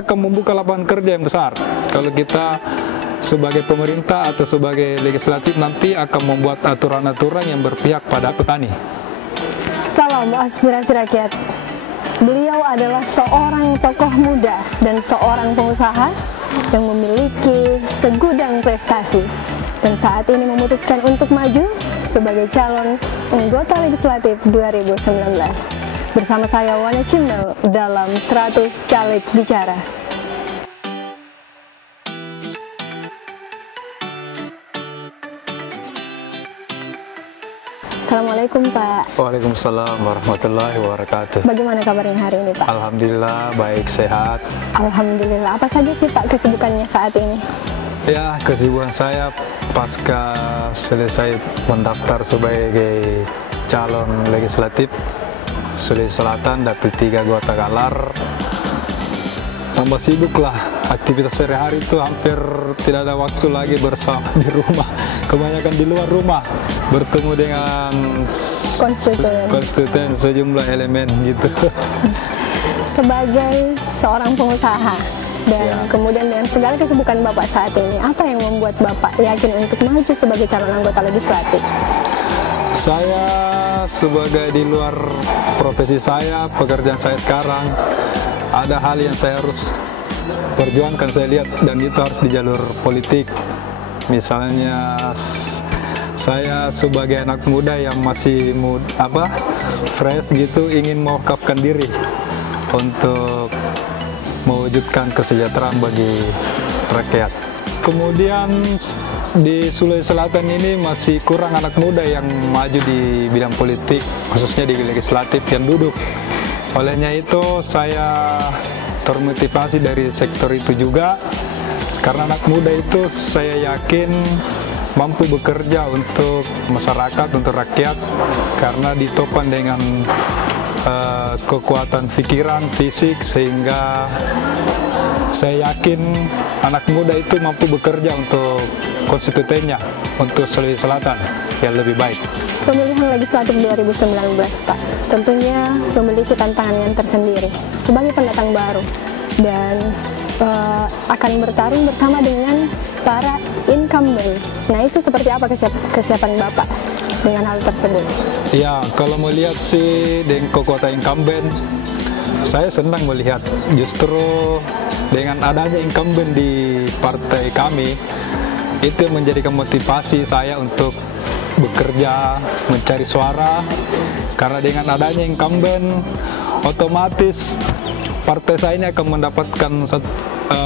akan membuka lapangan kerja yang besar. Kalau kita sebagai pemerintah atau sebagai legislatif nanti akan membuat aturan-aturan yang berpihak pada petani. Salam aspirasi rakyat. Beliau adalah seorang tokoh muda dan seorang pengusaha yang memiliki segudang prestasi dan saat ini memutuskan untuk maju sebagai calon anggota legislatif 2019. Bersama saya Wana Cimel dalam 100 Caleg Bicara. Assalamualaikum Pak. Waalaikumsalam warahmatullahi wabarakatuh. Bagaimana kabarnya hari ini Pak? Alhamdulillah baik, sehat. Alhamdulillah. Apa saja sih Pak kesibukannya saat ini? Ya, kesibukan saya pasca selesai mendaftar sebagai calon legislatif Sulawesi Selatan Dapil 3 Gua Tagalar. Tambah sibuk lah, aktivitas sehari-hari itu hampir tidak ada waktu lagi bersama di rumah. Kebanyakan di luar rumah, bertemu dengan konstituen sejumlah elemen gitu. Sebagai seorang pengusaha dan kemudian dengan segala kesibukan Bapak saat ini, apa yang membuat Bapak yakin untuk maju sebagai calon anggota legislatif? Saya sebagai di luar profesi saya, pekerjaan saya sekarang, ada hal yang saya harus perjuangkan, saya lihat, dan itu harus di jalur politik. Misalnya saya sebagai anak muda yang masih fresh gitu, ingin mewakafkan diri untuk mewujudkan kesejahteraan bagi rakyat. Kemudian di Sulawesi Selatan ini masih kurang anak muda yang maju di bidang politik, khususnya di legislatif yang duduk. Olehnya itu saya termotivasi dari sektor itu juga, karena anak muda itu saya yakin mampu bekerja untuk masyarakat, untuk rakyat, karena ditopang dengan kekuatan pikiran, fisik, sehingga saya yakin anak muda itu mampu bekerja untuk konstituennya, untuk Sulawesi Selatan yang lebih baik. Pemilihan legislatif 2019 Pak, tentunya memiliki tantangan yang tersendiri sebagai pendatang baru dan akan bertarung bersama dengan para incumbent. Nah, itu seperti apa kesiapan Bapak dengan hal tersebut? Ya, kalau melihat sih dengan kekuatan incumbent, saya senang melihat justru dengan adanya incumbent di partai kami, itu menjadikan motivasi saya untuk bekerja, mencari suara, karena dengan adanya incumbent, otomatis partai saya ini akan mendapatkan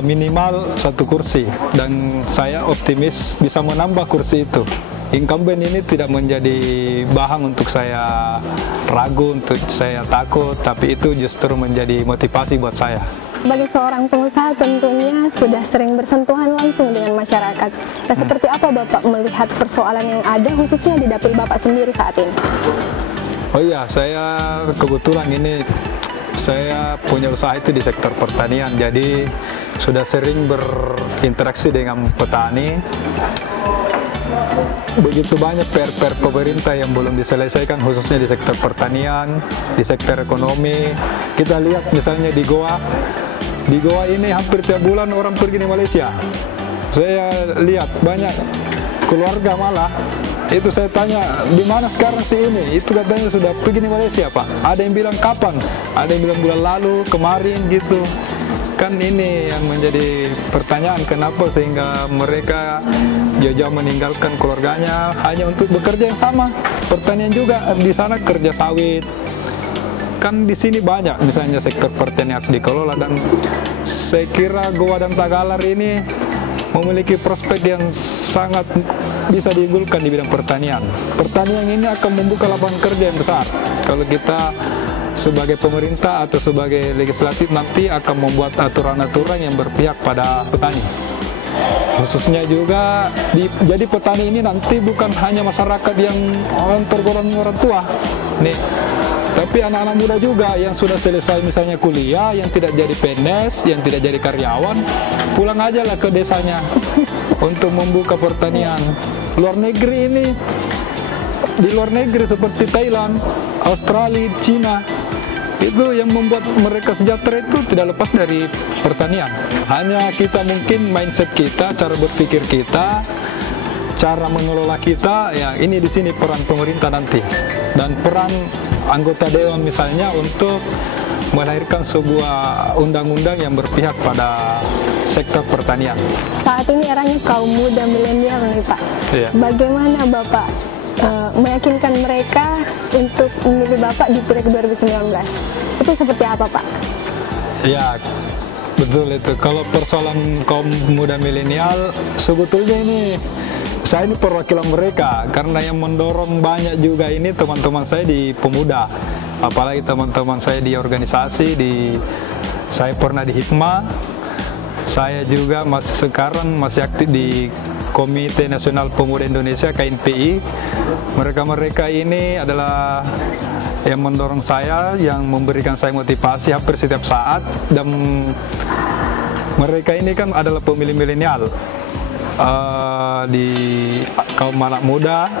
minimal 1 kursi, dan saya optimis bisa menambah kursi itu. Incumbent ini tidak menjadi bahan untuk saya ragu, untuk saya takut, tapi itu justru menjadi motivasi buat saya. Sebagai seorang pengusaha tentunya sudah sering bersentuhan langsung dengan masyarakat. Nah, seperti apa Bapak melihat persoalan yang ada khususnya di dapil Bapak sendiri saat ini? Oh iya, saya kebetulan ini saya punya usaha itu di sektor pertanian, jadi sudah sering berinteraksi dengan petani. Begitu banyak PR pemerintah yang belum diselesaikan, khususnya di sektor pertanian, di sektor ekonomi. Kita lihat misalnya di Goa ini hampir tiap bulan orang pergi di Malaysia. Saya lihat banyak keluarga malah, itu saya tanya, di mana sekarang sih ini? Itu katanya sudah pergi di Malaysia Pak. Ada yang bilang kapan? Ada yang bilang bulan lalu, kemarin gitu. Kan ini yang menjadi pertanyaan, kenapa sehingga mereka jauh-jauh meninggalkan keluarganya hanya untuk bekerja yang sama. Pertanian juga, di sana kerja sawit. Kan di sini banyak misalnya sektor pertanian harus dikelola, dan saya kira Goa dan Tagalar ini memiliki prospek yang sangat bisa diunggulkan di bidang pertanian. Pertanian ini akan membuka lapangan kerja yang besar. Kalau kita sebagai pemerintah atau sebagai legislatif nanti akan membuat aturan-aturan yang berpihak pada petani. Khususnya juga jadi petani ini nanti bukan hanya masyarakat yang tergolong orang tua nih, tapi anak-anak muda juga yang sudah selesai misalnya kuliah, yang tidak jadi PNS, yang tidak jadi karyawan, pulang aja lah ke desanya untuk membuka pertanian. Luar negeri ini, di luar negeri seperti Thailand, Australia, Cina, Itu yang membuat mereka sejahtera itu tidak lepas dari pertanian. Hanya kita mungkin mindset kita, cara berpikir kita, cara mengelola kita, ya ini di sini peran pemerintah nanti dan peran anggota dewan misalnya untuk melahirkan sebuah undang-undang yang berpihak pada sektor pertanian. Saat ini eranya kaum muda milenial nih Pak. Iya. Bagaimana Bapak meyakinkan mereka untuk memilih Bapak di Pileg 2019? Itu seperti apa Pak? Ya, betul itu. Kalau persoalan kaum muda milenial, sebetulnya saya ini perwakilan mereka, karena yang mendorong banyak juga ini teman-teman saya di pemuda, apalagi teman-teman saya di organisasi, saya pernah di Hikmah, saya juga sekarang masih aktif di Komite Nasional Pemuda Indonesia KNPI. Mereka ini adalah yang mendorong saya, yang memberikan saya motivasi hampir setiap saat, dan mereka ini kan adalah pemilih milenial. Di kaum anak muda,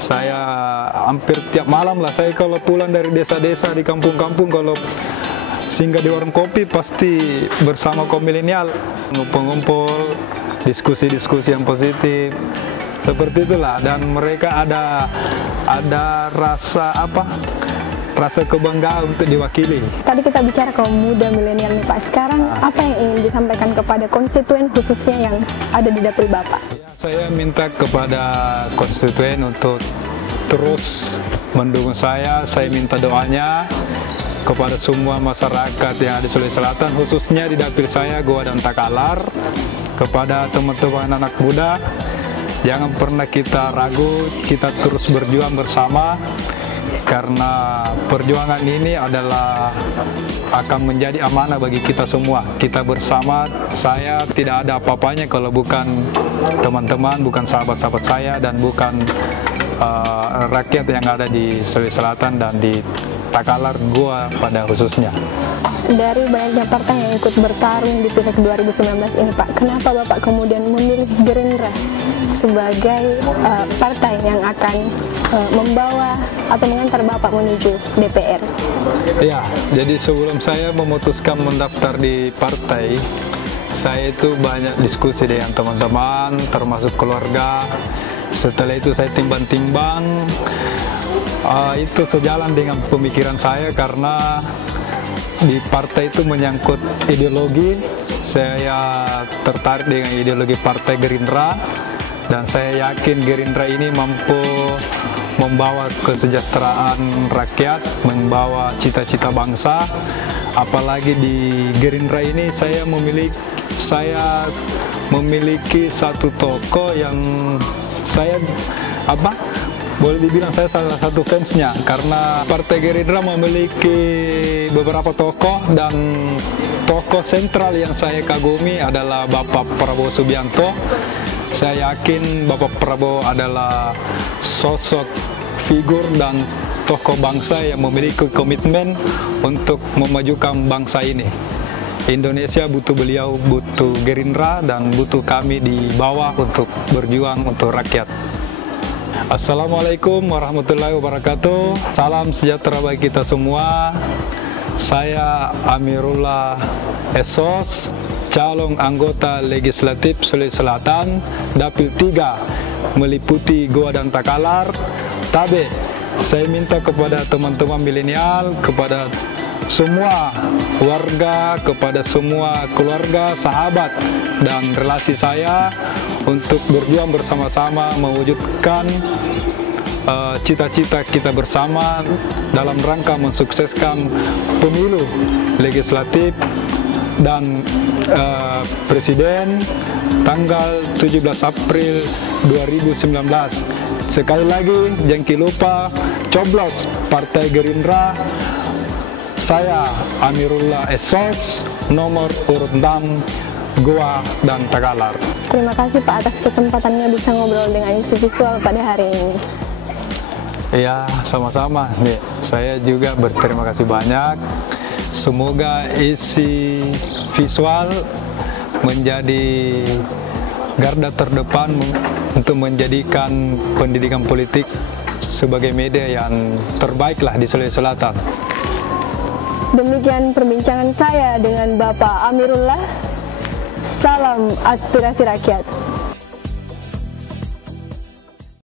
saya hampir tiap malam lah, saya kalau pulang dari desa-desa di kampung-kampung, kalau singgah di warung kopi pasti bersama kaum milenial, ngumpul-ngumpul, diskusi-diskusi yang positif, seperti itulah. Dan mereka ada rasa kebanggaan untuk diwakili. Tadi kita bicara kaum muda milenial nih Pak. Sekarang apa yang ingin disampaikan kepada konstituen khususnya yang ada di dapil Bapak? Saya minta kepada konstituen untuk terus mendukung saya. Saya minta doanya kepada semua masyarakat yang ada di Sulawesi Selatan, khususnya di dapil saya, Goa dan Takalar. Kepada teman-teman anak muda, jangan pernah kita ragu, kita terus berjuang bersama, karena perjuangan ini akan menjadi amanah bagi kita semua. Kita bersama, saya tidak ada apa-apanya kalau bukan teman-teman, bukan sahabat-sahabat saya, dan bukan rakyat yang ada di Sulawesi Selatan dan di Takalar, Goa pada khususnya. Dari banyaknya partai yang ikut bertarung di Pileg 2019 ini Pak, kenapa Bapak kemudian memilih Gerindra sebagai partai yang akan membawa atau mengantar Bapak menuju DPR? Ya, jadi sebelum saya memutuskan mendaftar di partai, saya itu banyak diskusi dengan teman-teman, termasuk keluarga. Setelah itu saya timbang-timbang, itu sejalan dengan pemikiran saya, karena di partai itu menyangkut ideologi. Saya tertarik dengan ideologi partai Gerindra, dan saya yakin Gerindra ini mampu membawa kesejahteraan rakyat, membawa cita-cita bangsa. Apalagi di Gerindra ini saya memiliki satu tokoh yang saya boleh dibilang saya salah satu fansnya, karena Partai Gerindra memiliki beberapa tokoh, dan tokoh sentral yang saya kagumi adalah Bapak Prabowo Subianto. Saya yakin Bapak Prabowo adalah sosok figur dan tokoh bangsa yang memiliki komitmen untuk memajukan bangsa ini. Indonesia butuh beliau, butuh Gerindra, dan butuh kami di bawah untuk berjuang untuk rakyat. Assalamualaikum warahmatullahi wabarakatuh. Salam sejahtera bagi kita semua. Saya Amirullah Esos, calon anggota legislatif Sulawesi Selatan, Dapil 3, meliputi Goa dan Takalar. Tabe, saya minta kepada teman-teman milenial, kepada semua warga, kepada semua keluarga, sahabat, dan relasi saya untuk berjuang bersama-sama mewujudkan cita-cita kita bersama dalam rangka mensukseskan pemilu legislatif dan presiden tanggal 17 April 2019. Sekali lagi, jangan lupa coblos Partai Gerindra. Saya Amirullah Esos, nomor urut 6, Goa dan Takalar. Terima kasih Pak atas kesempatannya bisa ngobrol dengan isi visual pada hari ini. Ya, sama-sama. Nih, saya juga berterima kasih banyak. Semoga isi visual menjadi garda terdepan untuk menjadikan pendidikan politik sebagai media yang terbaiklah di Sulawesi Selatan. Demikian perbincangan saya dengan Bapak Amirullah. Salam aspirasi rakyat.